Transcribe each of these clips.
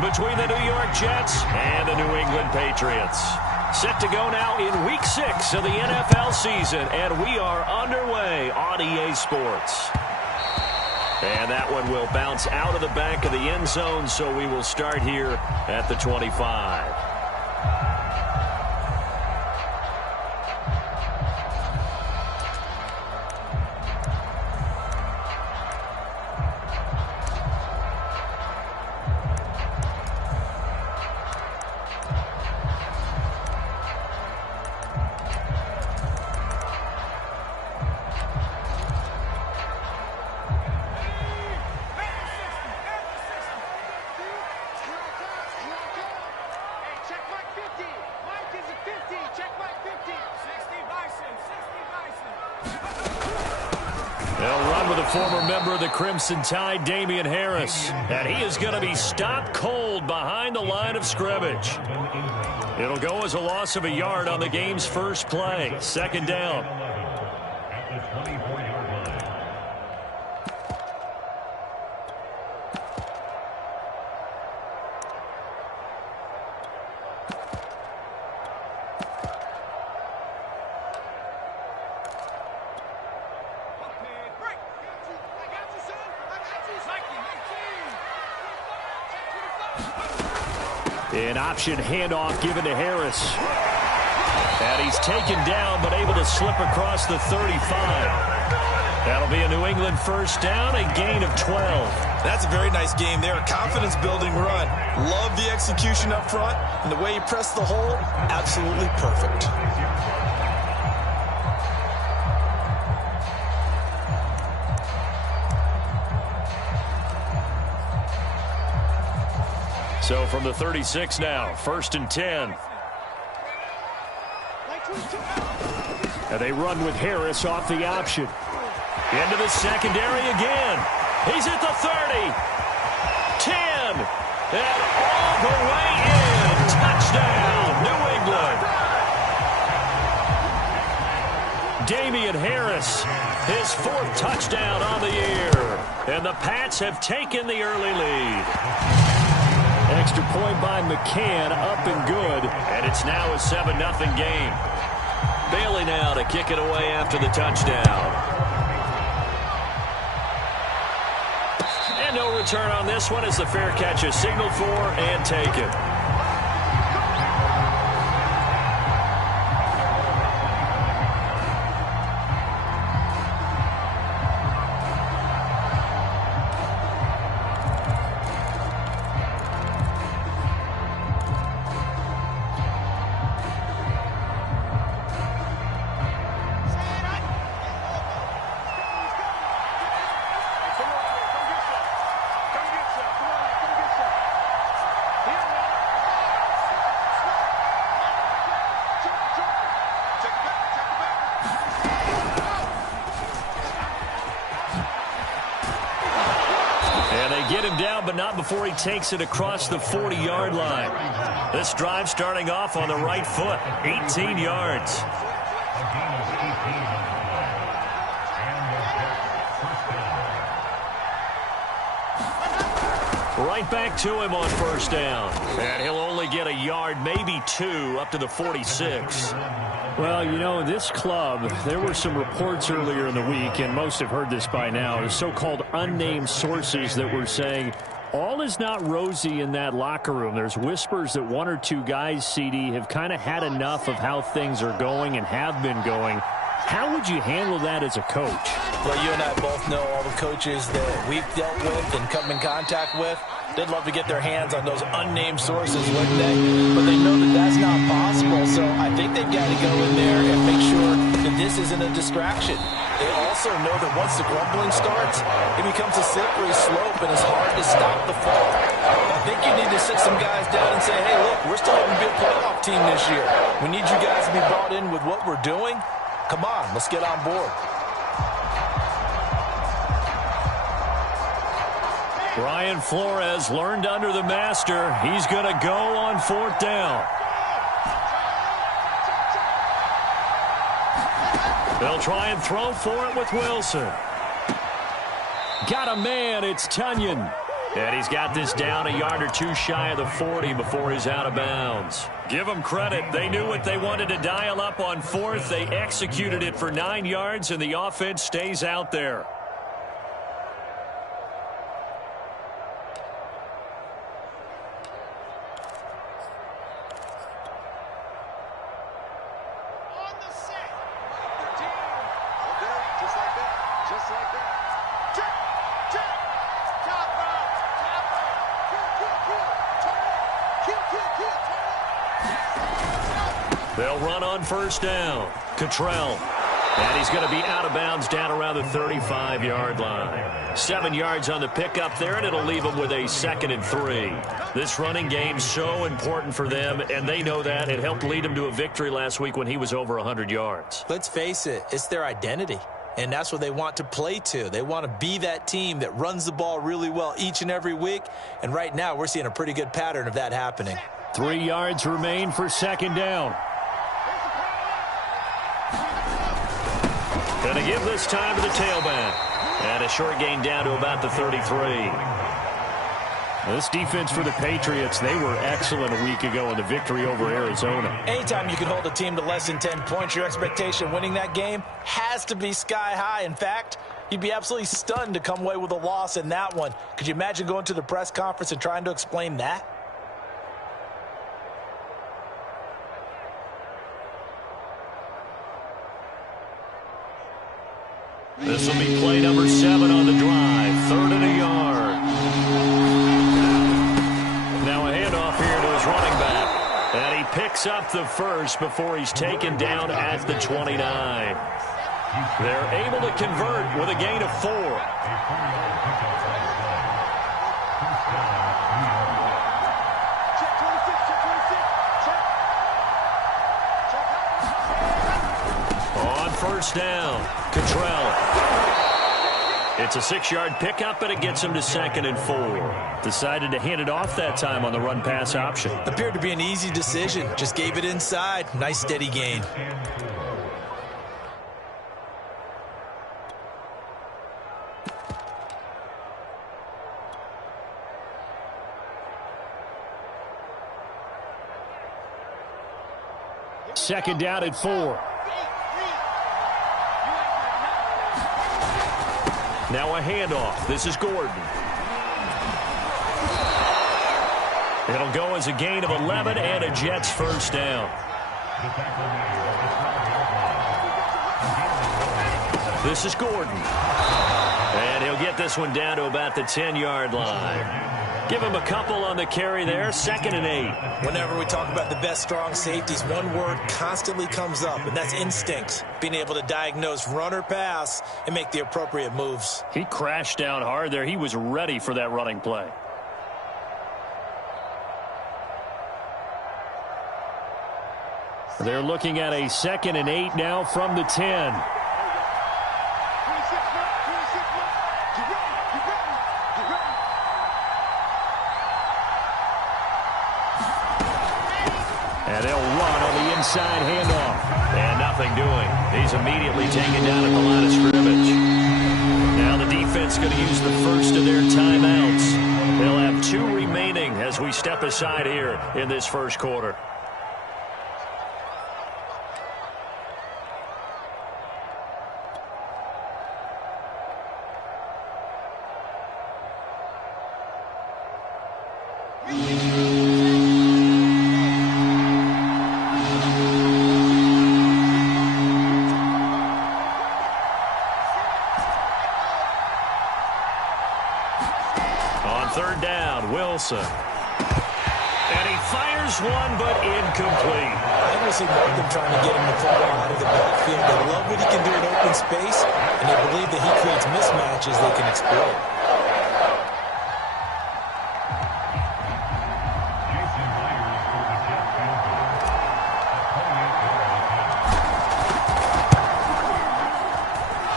between the New York Jets and the New England Patriots. Set to go now in Week 6 of the NFL season, and we are underway on EA Sports. And that one will bounce out of the back of the end zone, so we will start here at the 25. Former member of the Crimson Tide, Damian Harris. And he is going to be stopped cold behind the line of scrimmage. It'll go as a loss of a yard on the game's first play. Second down. An option handoff given to Harris. And he's taken down but able to slip across the 35. That'll be a New England first down, a gain of 12. That's a very nice game there. A confidence-building run. Love the execution up front, and the way he pressed the hole, absolutely perfect. So from the 36 now, first and 10. And they run with Harris off the option. Into the secondary again. He's at the 30. 10. And all the way in. Touchdown, New England. Damian Harris, his 4th touchdown on the year. And the Pats have taken the early lead. Extra point by McCann, up and good. And it's now a 7-0 game. Bailey now to kick it away after the touchdown. And no return on this one as the fair catch is signaled for and taken. But not before he takes it across the 40-yard line. This drive starting off on the right foot, 18 yards. Right back to him on first down. And he'll only get a yard, maybe 2, up to the 46. Well, you know, this club, there were some reports earlier in the week, and most have heard this by now, the so-called unnamed sources that were saying all is not rosy in that locker room. There's whispers that 1 or 2 guys, CD, have kind of had enough of how things are going and have been going. How would you handle that as a coach? Well, you and I both know all the coaches that we've dealt with and come in contact with. They'd love to get their hands on those unnamed sources, wouldn't they? But they know that that's not possible, so I think they've got to go in there and make sure that this isn't a distraction. They also know that once the grumbling starts, it becomes a slippery slope and it's hard to stop the fall. I think you need to sit some guys down and say, hey, look, we're still going to be a playoff team this year. We need you guys to be bought in with what we're doing. Come on, let's get on board. Brian Flores learned under the master. He's going to go on 4th down. They'll try and throw for it with Wilson. Got a man, it's Tunyon. And he's got this down a yard or two shy of the 40 before he's out of bounds. Give them credit. They knew what they wanted to dial up on fourth. They executed it for 9 yards, and the offense stays out there. They'll run on first down. Cottrell. And he's going to be out of bounds down around the 35-yard line. 7 yards on the pickup there, and it'll leave them with a 2nd and 3. This running game's so important for them, and they know that. It helped lead them to a victory last week when he was over 100 yards. Let's face it, it's their identity. And that's what they want to play to. They want to be that team that runs the ball really well each and every week. And right now, we're seeing a pretty good pattern of that happening. 3 yards remain for 2nd down. Going to give this time to the tailback. And a short gain down to about the 33. This defense for the Patriots, they were excellent a week ago in the victory over Arizona. Anytime you can hold a team to less than 10 points, your expectation winning that game has to be sky high. In fact, you'd be absolutely stunned to come away with a loss in that one. Could you imagine going to the press conference and trying to explain that? This will be play number 7 on the drive. 3rd and a yard. Now a handoff here to his running back. And he picks up the first before he's taken down at the 29. They're able to convert with a gain of 4. On first down, Cottrell. It's a 6-yard pickup, but it gets him to 2nd and 4. Decided to hand it off that time on the run-pass option. Appeared to be an easy decision. Just gave it inside. Nice steady gain. Second down at 4. Now a handoff. This is Gordon. It'll go as a gain of 11 and a Jets first down. This is Gordon. And he'll get this one down to about the 10-yard line. Give him a couple on the carry there. 2nd and 8. Whenever we talk about the best strong safeties, one word constantly comes up, and that's instincts. Being able to diagnose run or pass and make the appropriate moves. He crashed down hard there. He was ready for that running play. They're looking at a 2nd and 8 now from the 10. And they'll run on the inside handoff. And nothing doing. He's immediately taken down at the line of scrimmage. Now the defense going to use the first of their timeouts. They'll have 2 remaining as we step aside here in this first quarter. And he fires one, but incomplete. I almost ignored them trying to get him the football out of the backfield. They love what he can do in open space, and they believe that he creates mismatches they can exploit.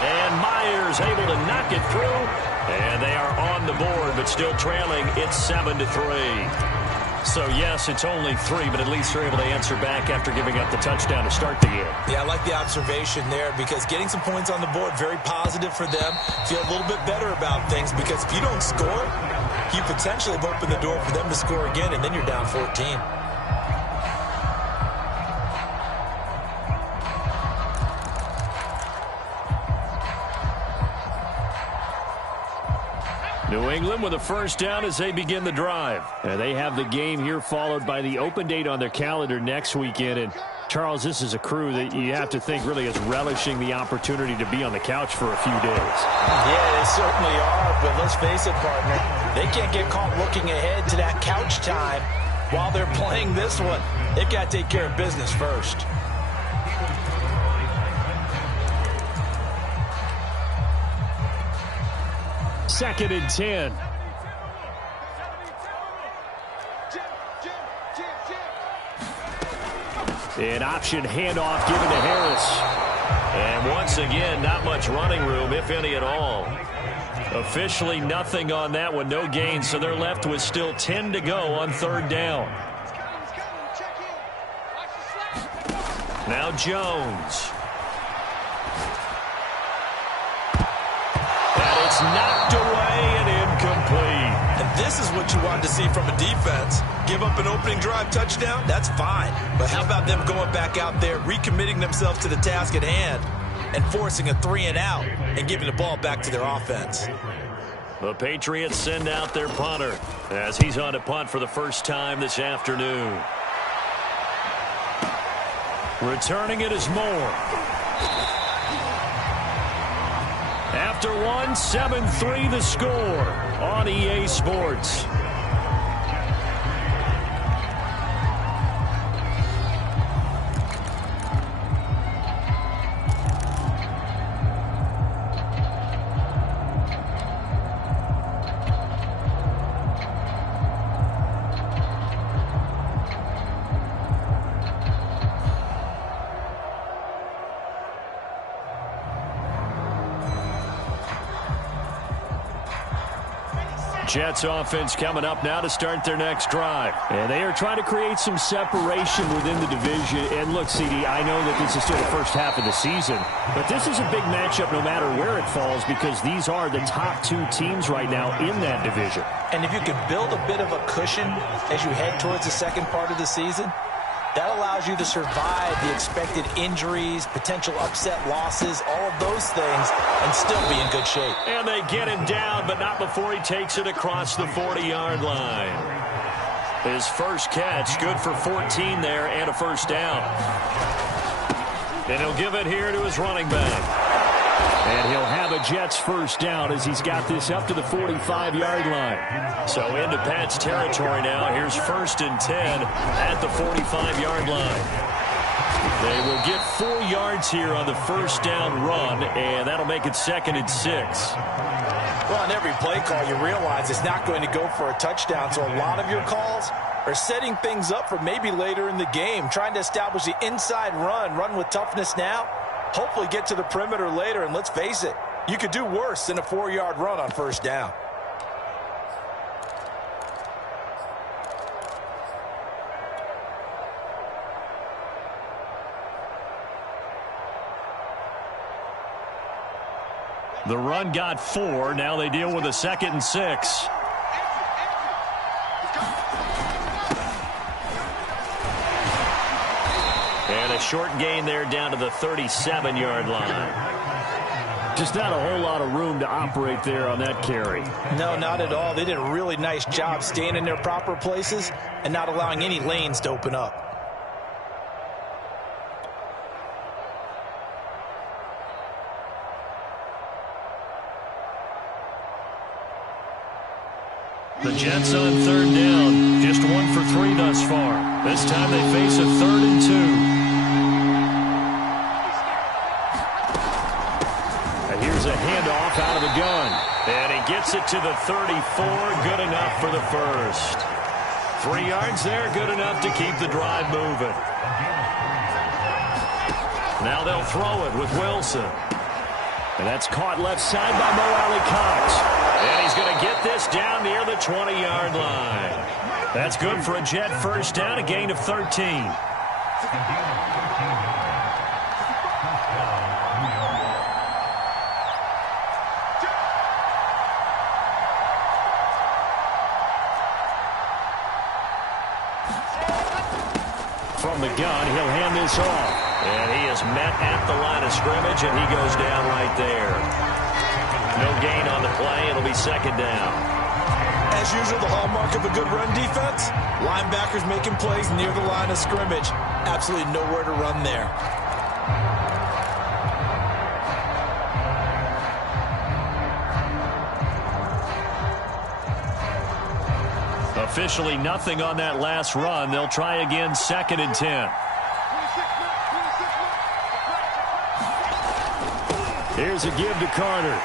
And Myers able to knock it through. And they are on the board, but still trailing. It's 7-3. So, yes, it's only 3, but at least they're able to answer back after giving up the touchdown to start the game. Yeah, I like the observation there because getting some points on the board, very positive for them. Feel a little bit better about things because if you don't score, you potentially have opened the door for them to score again, and then you're down 14. New England with a first down as they begin the drive. And they have the game here followed by the open date on their calendar next weekend. And Charles, this is a crew that you have to think really is relishing the opportunity to be on the couch for a few days. Yeah, they certainly are. But let's face it, partner, they can't get caught looking ahead to that couch time while they're playing this one. They've got to take care of business first. Second and 10. An option handoff given to Harris. And once again, not much running room, if any at all. Officially nothing on that one, no gain, so they're left with still 10 to go on third down. Now Jones. And it's knocked away and incomplete. And this is what you wanted to see from a defense. Give up an opening drive touchdown, that's fine. But how about them going back out there, recommitting themselves to the task at hand, and forcing a 3-and-out and giving the ball back to their offense? The Patriots send out their punter as he's on to punt for the first time this afternoon. Returning it is Moore. After one, 7-3 the score on EA Sports. Jets offense coming up now to start their next drive. And they are trying to create some separation within the division. And look, CD, I know that this is still the first half of the season, but this is a big matchup no matter where it falls because these are the top two teams right now in that division. And if you can build a bit of a cushion as you head towards the second part of the season, that allows you to survive the expected injuries, potential upset losses, all of those things, and still be in good shape. And they get him down, but not before he takes it across the 40-yard line. His first catch, good for 14 there and a first down. And he'll give it here to his running back. And he'll have a Jets first down as he's got this up to the 45-yard line. So into Pat's territory now. Here's 1st and 10 at the 45-yard line. They will get 4 yards here on the first down run, and that'll make it 2nd and 6. Well, on every play call, you realize it's not going to go for a touchdown, so a lot of your calls are setting things up for maybe later in the game, trying to establish the inside run with toughness now, hopefully get to the perimeter later, and let's face it, you could do worse than a 4-yard run on first down. The run got 4. Now they deal with a 2nd and 6. And a short gain there down to the 37-yard line. Just not a whole lot of room to operate there on that carry. No, not at all. They did a really nice job staying in their proper places and not allowing any lanes to open up. The Jets on 3rd down. Just 1 for 3 thus far. This time they face a 3rd and 2. And here's a handoff out of the gun. And he gets it to the 34. Good enough for the first. 3 yards there. Good enough to keep the drive moving. Now they'll throw it with Wilson. And that's caught left side by Mo Alley-Cox. And he's going to get this down near the 20-yard line. That's good for a Jet first down, a gain of 13. From the gun, he'll hand this off. And he is met at the line of scrimmage, and he goes down right there. No gain on the play. It'll be second down. As usual, the hallmark of a good run defense, linebackers making plays near the line of scrimmage. Absolutely nowhere to run there. Officially nothing on that last run. They'll try again, 2nd and 10. Here's a give to Carter.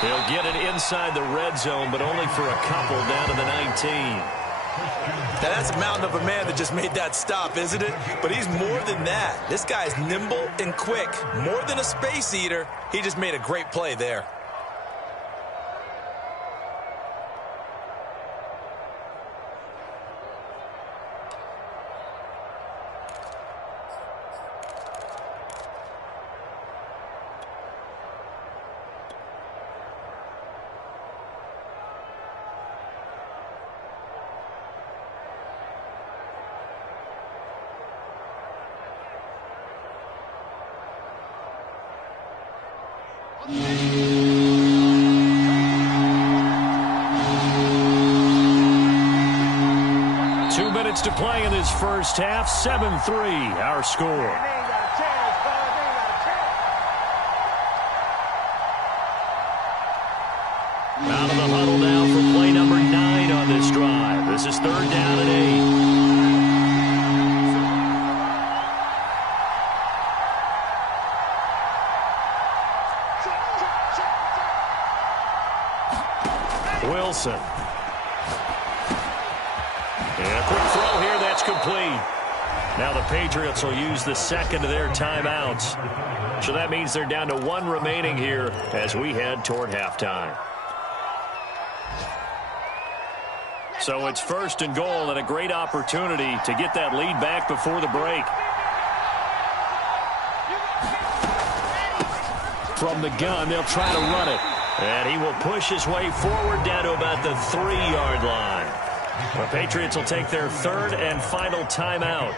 He'll get it inside the red zone, but only for a couple down to the 19. Now, that's a mountain of a man that just made that stop, isn't it? But he's more than that. This guy's nimble and quick. More than a space eater. He just made a great play there. To play in this first half, 7-3, our score. Out of the huddle now for play number 9 on this drive. This is 3rd down and 8. Wilson. And a quick throw here, that's complete. Now the Patriots will use the second of their timeouts. So that means they're down to 1 remaining here as we head toward halftime. So it's 1st and goal and a great opportunity to get that lead back before the break. From the gun, they'll try to run it. And he will push his way forward down to about the 3-yard line. The Patriots will take their 3rd and final timeout.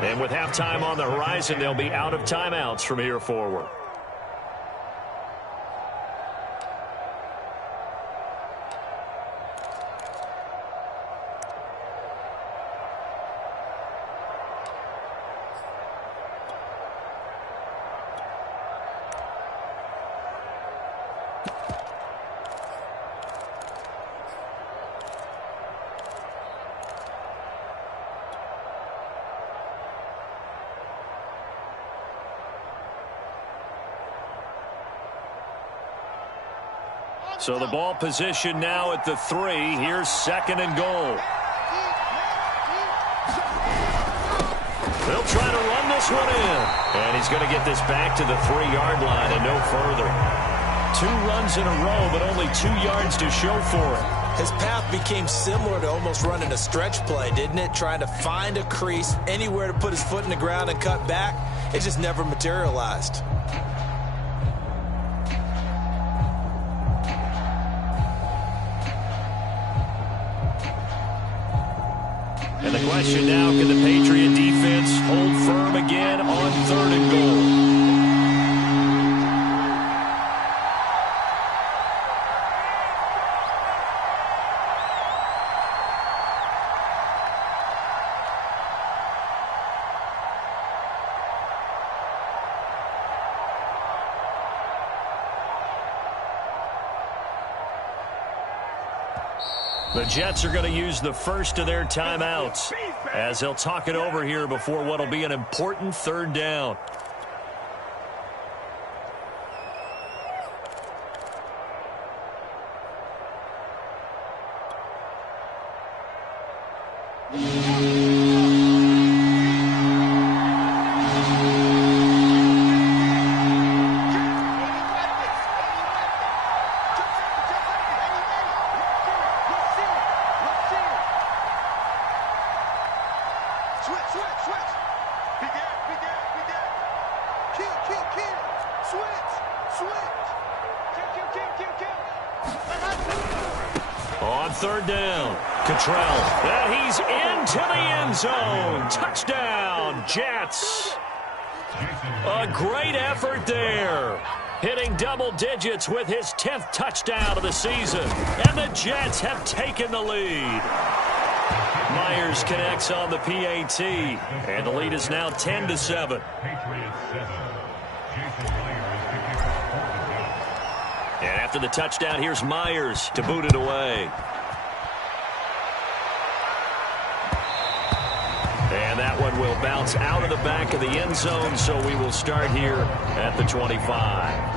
And with halftime on the horizon, they'll be out of timeouts from here forward. So the ball position now at the 3. Here's 2nd and goal. They'll try to run this one in. And he's going to get this back to the 3-yard line and no further. 2 runs in a row, but only 2 yards to show for it. His path became similar to almost running a stretch play, didn't it? Trying to find a crease, anywhere to put his foot in the ground and cut back. It just never materialized. And the question now, can the Patriot defense hold firm again on 3rd and goal? The Jets are going to use the first of their timeouts as they'll talk it over here before what will be an important 3rd down. On 3rd down, Cottrell. And he's into the end end zone. Touchdown, Jets. A great effort there. Hitting double digits with his 10th touchdown of the season. And the Jets have taken the lead. Myers connects on the PAT. And the lead is now 10-7. And after the touchdown, here's Myers to boot it away. And that one will bounce out of the back of the end zone, so we will start here at the 25.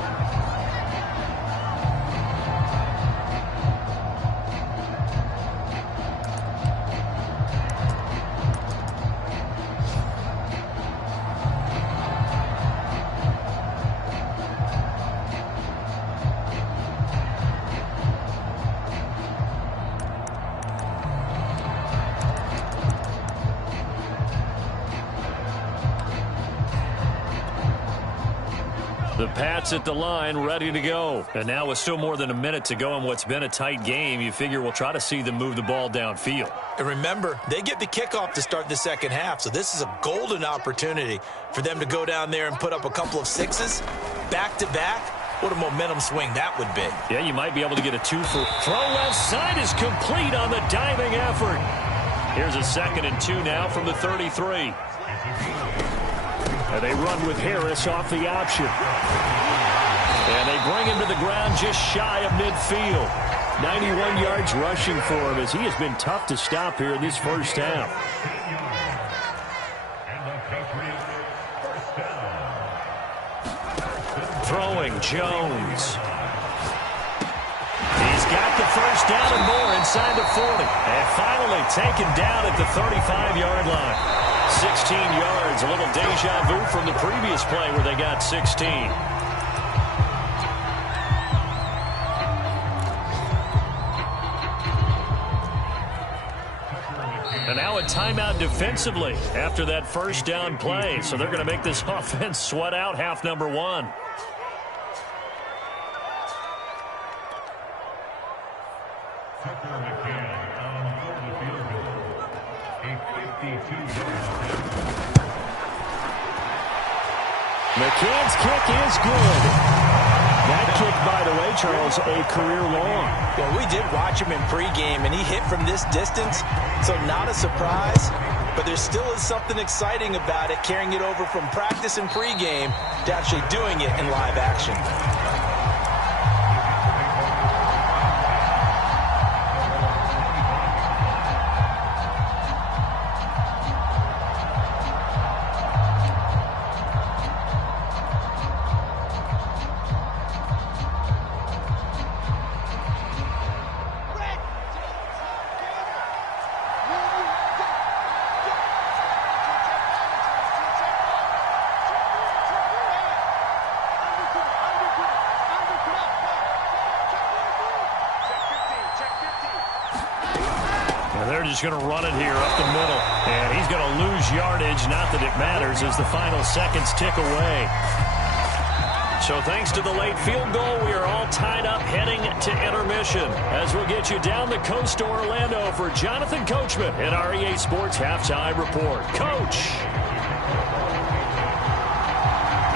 The Pats at the line, ready to go. And now with still more than a minute to go in what's been a tight game, you figure we'll try to see them move the ball downfield. And remember, they get the kickoff to start the second half, so this is a golden opportunity for them to go down there and put up a couple of sixes back-to-back. What a momentum swing that would be. Yeah, you might be able to get a two for throw. Left side is complete on the diving effort. Here's a 2nd and 2 now from the 33. And they run with Harris off the option. And they bring him to the ground just shy of midfield. 91 yards rushing for him as he has been tough to stop here in this first half. Throwing Jones. He's got the first down and more inside the 40. And finally taken down at the 35-yard line. 16 yards, a little deja vu from the previous play where they got 16. And now a timeout defensively after that first down play. So they're going to make this offense sweat out half number one. McCann's kick is good. That kick, by the way, Charles, a career long. Well, we did watch him in pregame, and he hit from this distance, so not a surprise. But there still is something exciting about it, carrying it over from practice and pregame to actually doing it in live action. They're just going to run it here up the middle. And he's going to lose yardage. Not that it matters as the final seconds tick away. So thanks to the late field goal, we are all tied up heading to intermission. As we'll get you down the coast to Orlando for Jonathan Coachman at our EA Sports Halftime Report. Coach!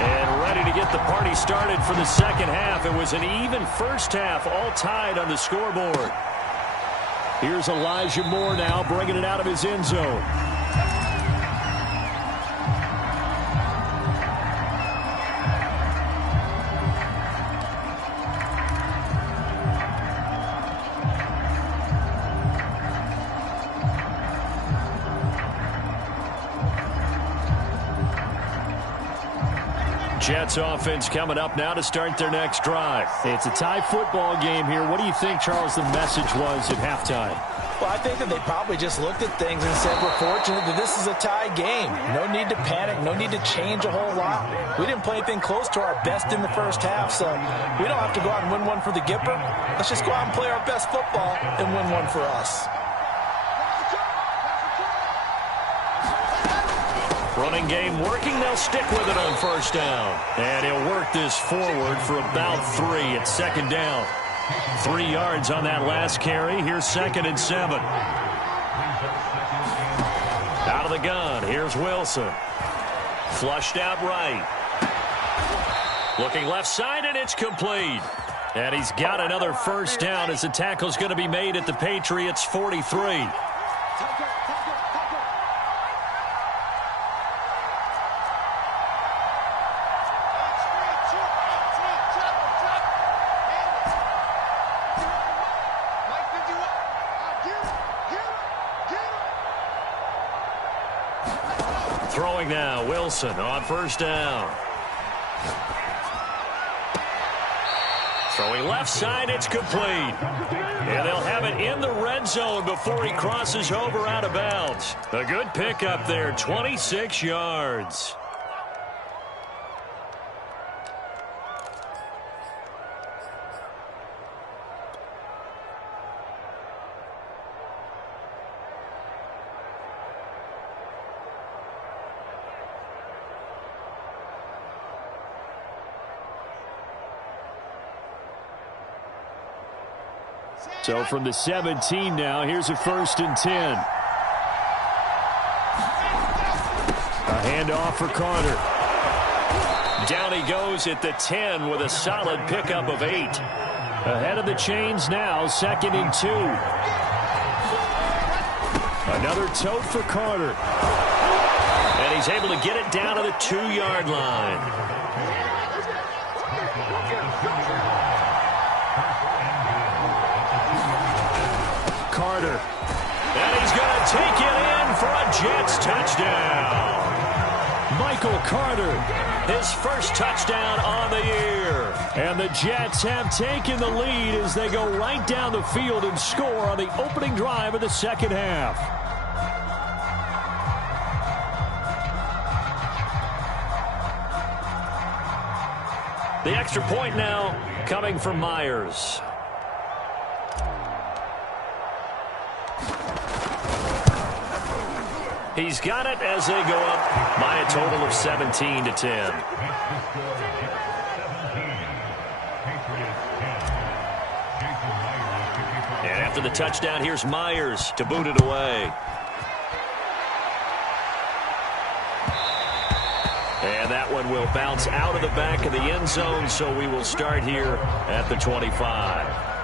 And ready to get the party started for the second half. It was an even first half, all tied on the scoreboard. Here's Elijah Moore now bringing it out of his end zone. Jets offense coming up now to start their next drive. It's a tie football game here. What do you think, Charles, the message was at halftime? Well, I think that they probably just looked at things and said, we're fortunate that this is a tie game. No need to panic. No need to change a whole lot. We didn't play anything close to our best in the first half, so we don't have to go out and win one for the Gipper. Let's just go out and play our best football and win one for us. Running game working. They'll stick with it on first down. And he'll work this forward for about 3 at second down. 3 yards on that last carry. Here's 2nd and 7. Out of the gun, here's Wilson. Flushed out right. Looking left side, and it's complete. And he's got another first down as the tackle's going to be made at the Patriots' 43. Throwing now, Wilson on first down. Throwing left side, it's complete. And they'll have it in the red zone before he crosses over out of bounds. A good pickup there, 26 yards. So from the 17 now, here's a 1st and 10. A handoff for Carter. Down he goes at the 10 with a solid pickup of 8. Ahead of the chains now, 2nd and 2. Another tote for Carter. And he's able to get it down to the 2-yard line. Carter. And he's going to take it in for a Jets touchdown. Michael Carter. His first touchdown on the year. And the Jets have taken the lead as they go right down the field and score on the opening drive of the second half. The extra point now coming from Myers. He's got it as they go up by a total of 17-10. And after the touchdown, here's Myers to boot it away. And that one will bounce out of the back of the end zone, so we will start here at the 25.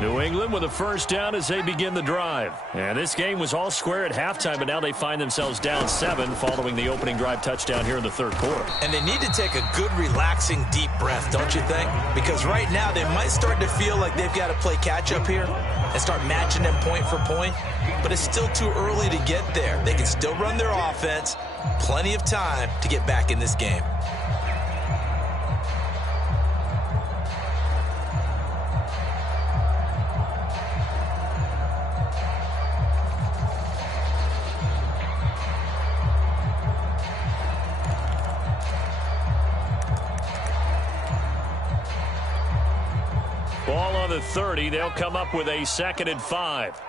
New England with a first down as they begin the drive. And this game was all square at halftime, but now they find themselves down 7 following the opening drive touchdown here in the third quarter. And they need to take a good, relaxing, deep breath, don't you think? Because right now they might start to feel like they've got to play catch-up here and start matching them point for point. But it's still too early to get there. They can still run their offense. Plenty of time to get back in this game. Ball on the 30. They'll come up with a 2nd and 5.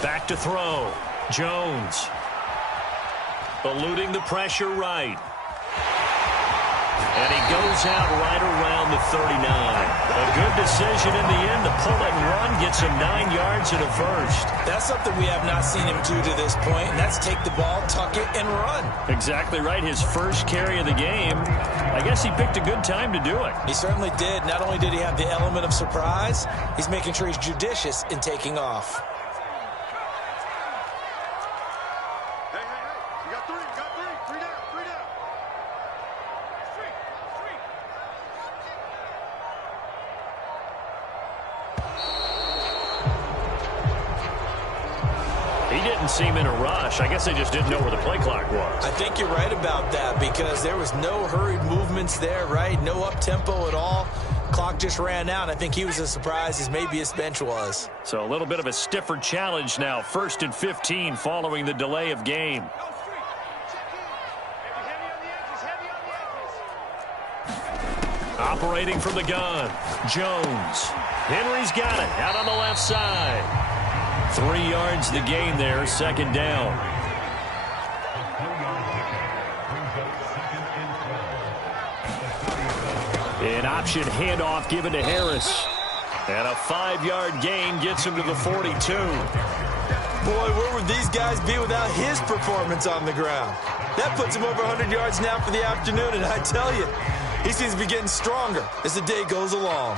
Back to throw. Jones. Eluding the pressure right. And he goes out right around the 39. A good decision in the end to pull it and run, gets him 9 yards and a first. That's something we have not seen him do to this point, and that's take the ball, tuck it, and run. Exactly right. His first carry of the game. I guess he picked a good time to do it. He certainly did. Not only did he have the element of surprise, he's making sure he's judicious in taking off. Seem in a rush. I guess they just didn't know where the play clock was. I think you're right about that because there was no hurried movements there, right? No up-tempo at all. Clock clock just ran out. I think he was as surprised as maybe his bench was. So a little bit of a stiffer challenge now. 1st and 15 following the delay of game. Operating from the gun, Jones. Henry's got it out on the left side. 3 yards the gain there, 2nd down. An option handoff given to Harris. And a 5-yard gain gets him to the 42. Boy, where would these guys be without his performance on the ground? That puts him over 100 yards now for the afternoon, and I tell you, he seems to be getting stronger as the day goes along.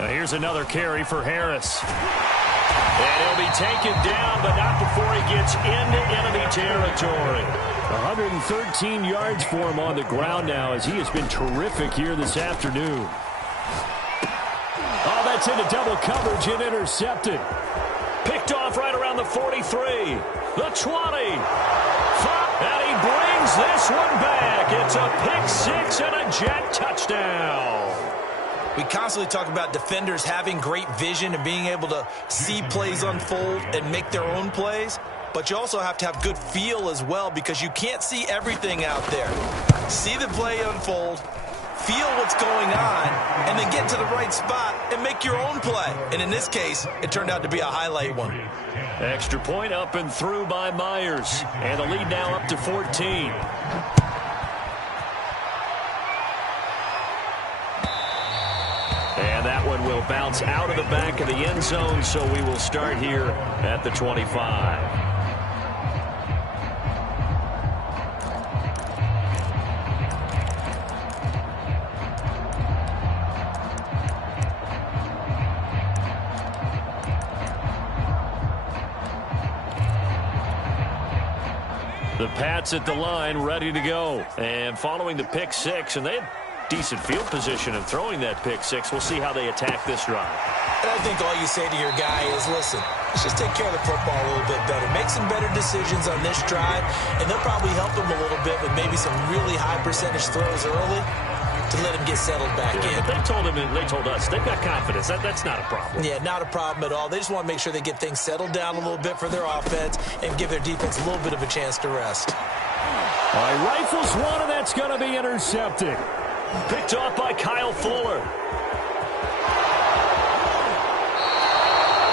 Now here's another carry for Harris. And he'll be taken down, but not before he gets into enemy territory. 113 yards for him on the ground now as he has been terrific here this afternoon. Oh, that's into double coverage and intercepted. Picked off right around the 43. The 20. And he brings this one back. It's a pick 6 and a Jet touchdown. We constantly talk about defenders having great vision and being able to see plays unfold and make their own plays. But you also have to have good feel as well because you can't see everything out there. See the play unfold, feel what's going on, and then get to the right spot and make your own play. And in this case, it turned out to be a highlight one. Extra point up and through by Myers. And the lead now up to 14. And that one will bounce out of the back of the end zone, so we will start here at the 25. The Pats at the line, ready to go. And following the pick 6, and they had decent field position of throwing that pick 6. We'll see how they attack this drive. And I think all you say to your guy is, listen, let's just take care of the football a little bit better. Make some better decisions on this drive, and they'll probably help him a little bit with maybe some really high percentage throws early to let him get settled back in. But they told him, and they told us, they've got confidence. That's not a problem. Yeah, not a problem at all. They just want to make sure they get things settled down a little bit for their offense and give their defense a little bit of a chance to rest. All right, rifles one, and that's going to be intercepted. Picked off by Kyle Fuller.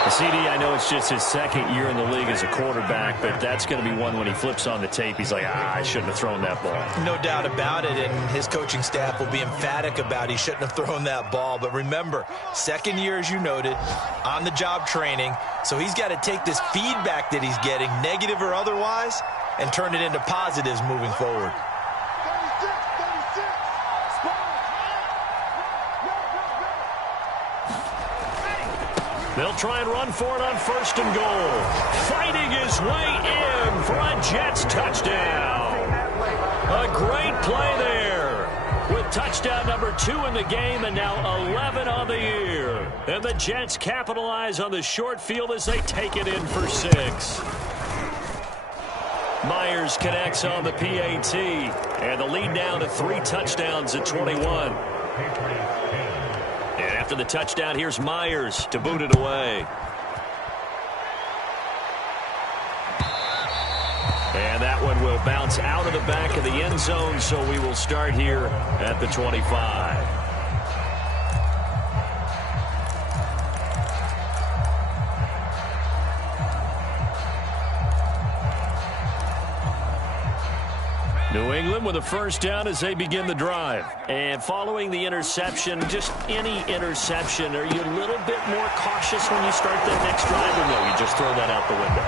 CD, I know it's just his 2nd year in the league as a quarterback, but that's going to be one when he flips on the tape. He's like, I shouldn't have thrown that ball. No doubt about it, and his coaching staff will be emphatic about he shouldn't have thrown that ball. But remember, 2nd year, as you noted, on-the-job training, so he's got to take this feedback that he's getting, negative or otherwise, and turn it into positives moving forward. They'll try and run for it on 1st and goal. Fighting his way in for a Jets touchdown. A great play there with touchdown number 2 in the game and now 11 on the year. And the Jets capitalize on the short field as they take it in for 6. Myers connects on the PAT. And the lead now to 3 touchdowns at 21. After the touchdown, here's Myers to boot it away. And that one will bounce out of the back of the end zone, so we will start here at the 25. New England with a 1st down as they begin the drive. And following the interception, just any interception, are you a little bit more cautious when you start that next drive, or no, you just throw that out the window?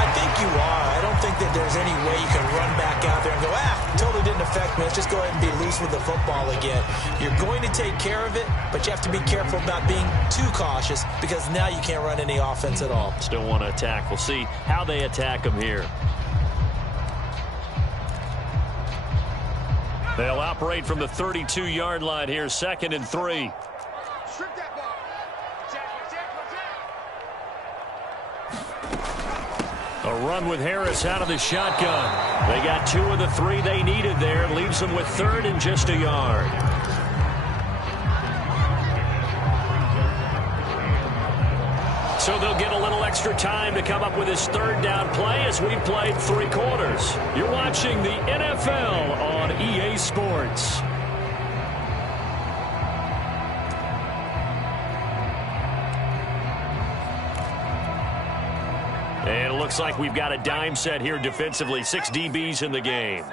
I think you are. I don't think that there's any way you can run back out there and go, totally didn't affect me. Let's just go ahead and be loose with the football again. You're going to take care of it, but you have to be careful about being too cautious because now you can't run any offense at all. Still want to attack. We'll see how they attack them here. They'll operate from the 32-yard line here, 2nd and 3. A run with Harris out of the shotgun. They got 2 of the 3 they needed there. Leaves them with 3rd and just a yard. So they'll get a little extra time to come up with his 3rd down play as we've played 3 quarters. You're watching the NFL on EA Sports. And it looks like we've got a dime set here defensively. 6 DBs in the game.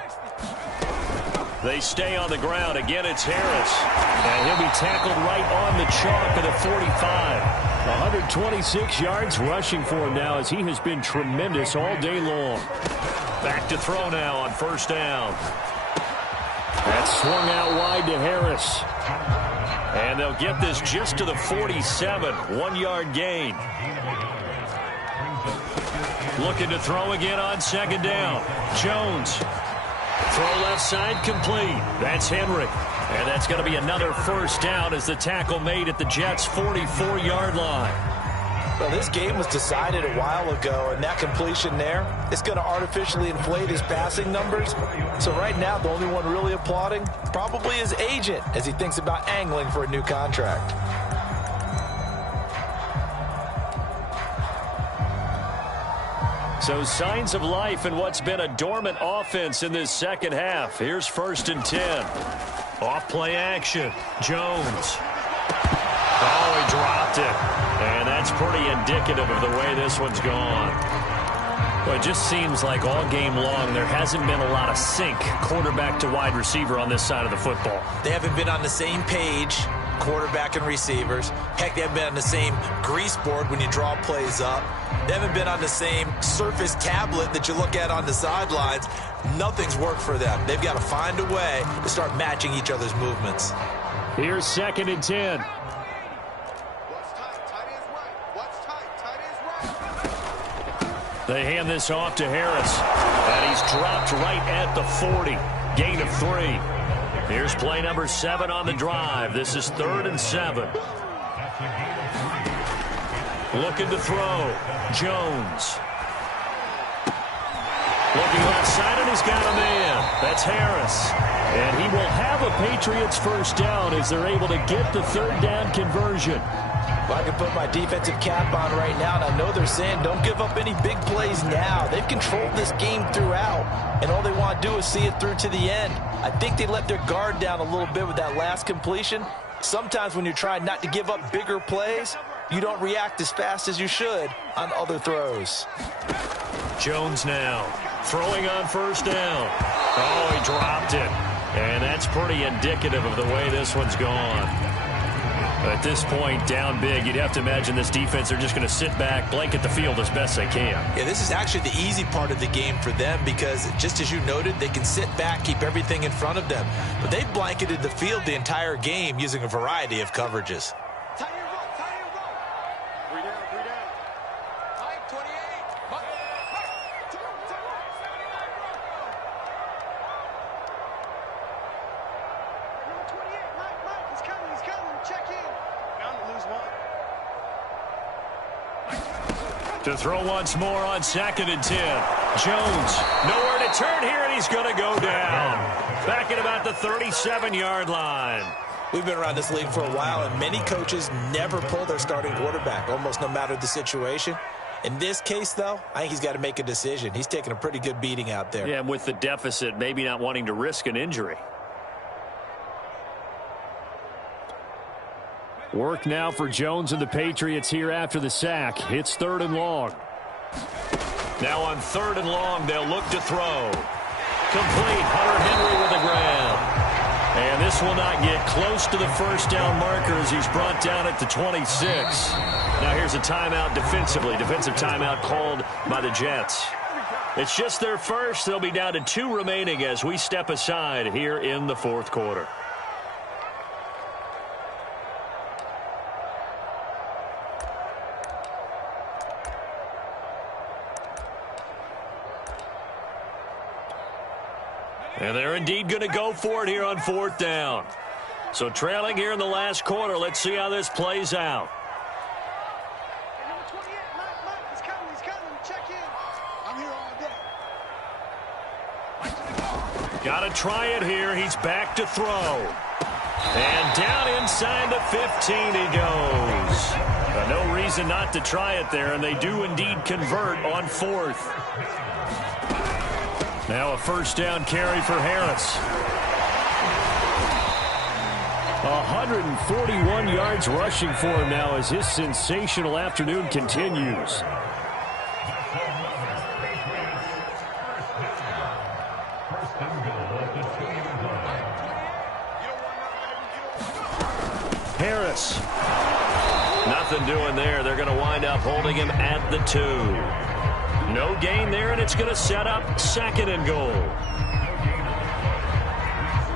They stay on the ground. Again, it's Harris. And he'll be tackled right on the chalk of the 45. 126 yards rushing for him now as he has been tremendous all day long. Back to throw now on 1st down. That's swung out wide to Harris. And they'll get this just to the 47. 1-yard gain. Looking to throw again on 2nd down. Jones. Throw left side complete. That's Henry. And that's going to be another 1st down as the tackle made at the Jets' 44-yard line. Well, this game was decided a while ago, and that completion there is going to artificially inflate his passing numbers. So right now, the only one really applauding probably his agent as he thinks about angling for a new contract. So signs of life in what's been a dormant offense in this 2nd half. Here's 1st and 10. Off play action. Jones. Oh, he dropped it. And that's pretty indicative of the way this one's gone. Well, it just seems like all game long there hasn't been a lot of sync quarterback to wide receiver on this side of the football. They haven't been on the same page, quarterback and receivers. Heck, they haven't been on the same grease board when you draw plays up. They haven't been on the same Surface tablet that you look at on the sidelines. Nothing's worked for them. They've got to find a way to start matching each other's movements. Here's 2nd and 10. What's tight? Tight is right. What's tight? Tight is right. They hand this off to Harris. And he's dropped right at the 40. Gain of 3. Here's play number 7 on the drive. This is 3rd and 7. Looking to throw. Jones. Looking left side, and he's got a man. That's Harris. And he will have a Patriots 1st down as they're able to get the 3rd down conversion. Well, I can put my defensive cap on right now, and I know they're saying don't give up any big plays now. They've controlled this game throughout, and all they want to do is see it through to the end. I think they let their guard down a little bit with that last completion. Sometimes when you're trying not to give up bigger plays, you don't react as fast as you should on other throws. Jones now throwing on 1st down. Oh, he dropped it. And that's pretty indicative of the way this one's gone. At this point, down big, you'd have to imagine this defense are just going to sit back, blanket the field as best they can. Yeah, this is actually the easy part of the game for them because, just as you noted, they can sit back, keep everything in front of them. But they've blanketed the field the entire game using a variety of coverages. Tight and roll. Tight and roll. 3 down. 3 down. Tight 28. Mark. Number 28. Mike. He's coming. He's coming. Check in. Bound to lose 1. To throw once more on 2nd and 10. Jones, nowhere to turn here, and he's going to go down. Back at about the 37-yard line. We've been around this league for a while, and many coaches never pull their starting quarterback, almost no matter the situation. In this case, though, I think he's got to make a decision. He's taking a pretty good beating out there. Yeah, and with the deficit, maybe not wanting to risk an injury. Work now for Jones and the Patriots here after the sack. It's 3rd and long. Now on 3rd and long, they'll look to throw. Complete. Hunter Henry with the grab. And this will not get close to the 1st down marker as he's brought down at the 26. Now here's a timeout defensively. Defensive timeout called by the Jets. It's just their first. They'll be down to 2 remaining as we step aside here in the 4th quarter. And they're indeed going to go for it here on 4th down. So trailing here in the last quarter. Let's see how this plays out. Got to try it here. He's back to throw. And down inside the 15 he goes. No reason not to try it there, and they do indeed convert on 4th. Now a 1st down carry for Harris. 141 yards rushing for him now as his sensational afternoon continues. Harris. Nothing doing there. They're going to wind up holding him at the 2. No gain there, and it's going to set up 2nd and goal.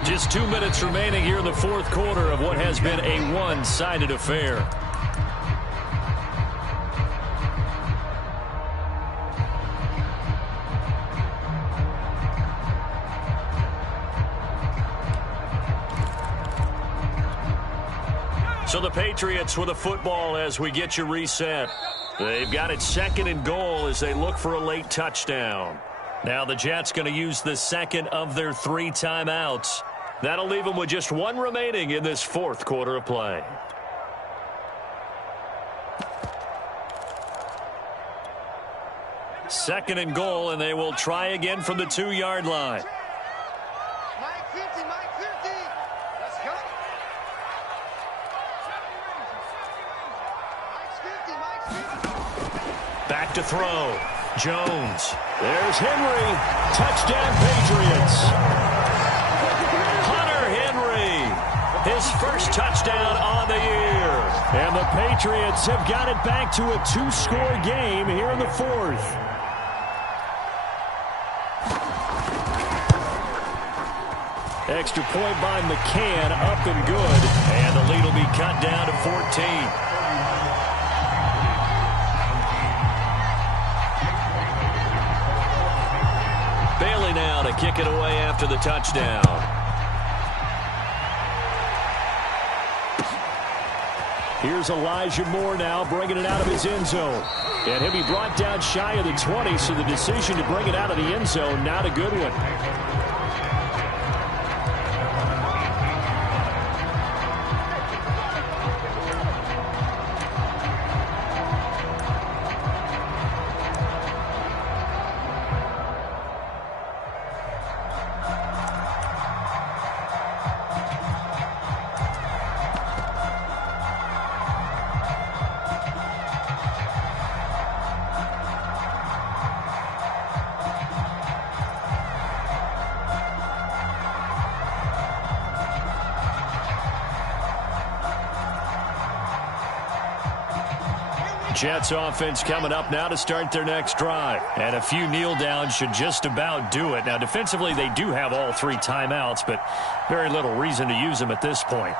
Just 2 minutes remaining here in the 4th quarter of what has been a one-sided affair. So the Patriots with a football as we get you reset. They've got it 2nd and goal as they look for a late touchdown. Now the Jets going to use the 2nd of their 3 timeouts. That'll leave them with just 1 remaining in this 4th quarter of play. Second and goal, and they will try again from the 2-yard line. Mike 50, Mike 50. Let's go. Mike's 50, Mike's 50. Back to throw. Jones. There's Henry. Touchdown Patriots. Hunter Henry. His first touchdown on the year. And the Patriots have got it back to a 2-score game here in the 4th. Extra point by McCann, up and good. And the lead will be cut down to 14. Bailey now to kick it away after the touchdown. Here's Elijah Moore now bringing it out of his end zone. And he'll be brought down shy of the 20, so the decision to bring it out of the end zone, not a good one. Jets offense coming up now to start their next drive. And a few kneel downs should just about do it. Now, defensively, they do have all 3 timeouts, but very little reason to use them at this point.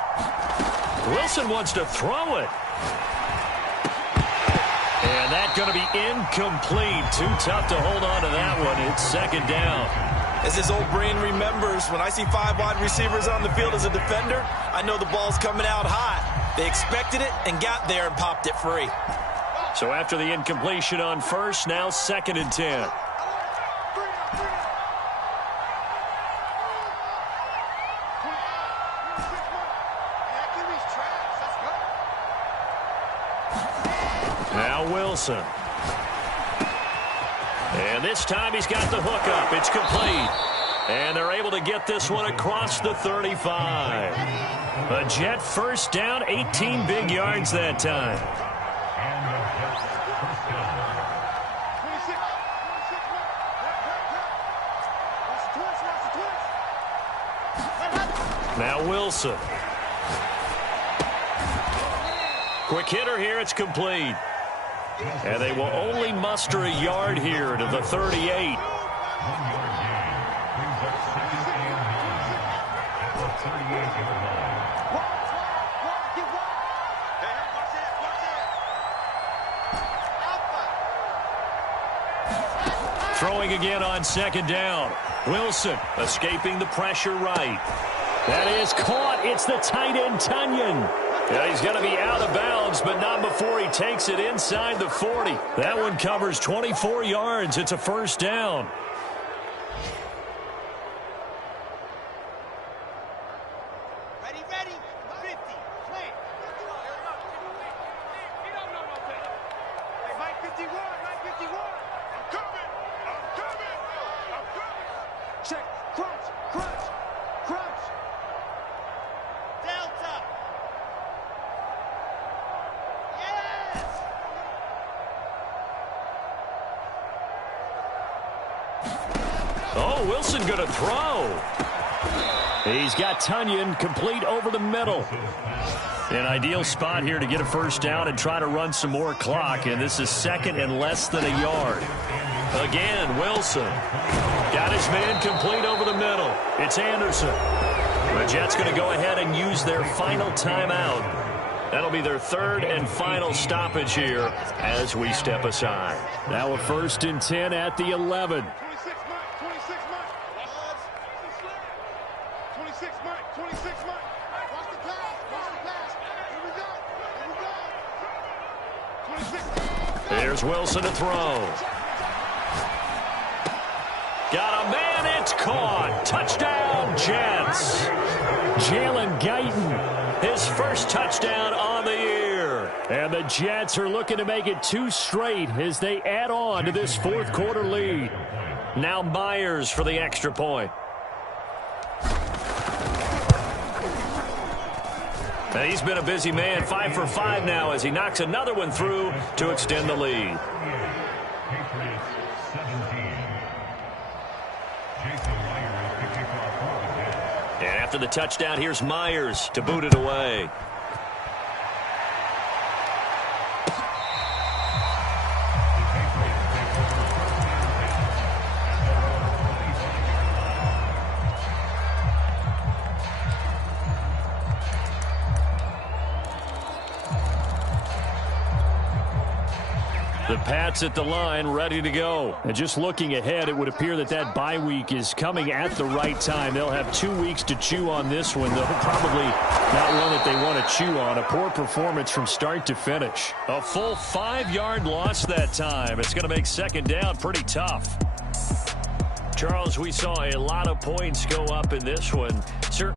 Wilson wants to throw it. And that's going to be incomplete. Too tough to hold on to that one. It's 2nd down. As his old brain remembers, when I see 5 wide receivers on the field as a defender, I know the ball's coming out hot. They expected it and got there and popped it free. So after the incompletion on first, now 2nd and 10. Now Wilson. And this time he's got the hook up. It's complete. And they're able to get this one across the 35. A Jet first down, 18 big yards that time. Now Wilson. Quick hitter here. It's complete. And they will only muster a yard here to the 38. Throwing again on second down. Wilson escaping the pressure right. That is caught. It's the tight end, Tonyan. Yeah, he's going to be out of bounds, but not before he takes it inside the 40. That one covers 24 yards. It's a first down. Ready, 50, clean. Hey, Mike 51, Mike 51. I'm coming. Check, crunch. Delta. Yes! Oh, Wilson going to throw. He's got Tonyan complete over the middle. An ideal spot here to get a first down and try to run some more clock, and this is second and less than a yard. Again, Wilson. Got his man complete over the middle. It's Anderson. The Jets going to go ahead and use their final timeout. That'll be their third and final stoppage here as we step aside. Now a 1st and 10 at the 11. 26 Mike. 26 Mike. Watch the pass. Here we go. 26. There's Wilson to throw. Got a man, it's caught. Touchdown, Jets. Jalen Guyton, His first touchdown on the year. and the Jets are looking to make it 2 straight as they add on to this fourth quarter lead. Now Myers for the extra point. He's been a busy man, 5 for 5 now as he knocks another one through to extend the lead. And after the touchdown, here's Myers to boot it away. The Pats at the line, ready to go. And just looking ahead, it would appear that that bye week is coming at the right time. They'll have 2 weeks to chew on this one. They'll probably not one that they want to chew on. A poor performance from start to finish. A full 5-yard loss that time. It's going to make second down pretty tough. Charles, we saw a lot of points go up in this one. Certainly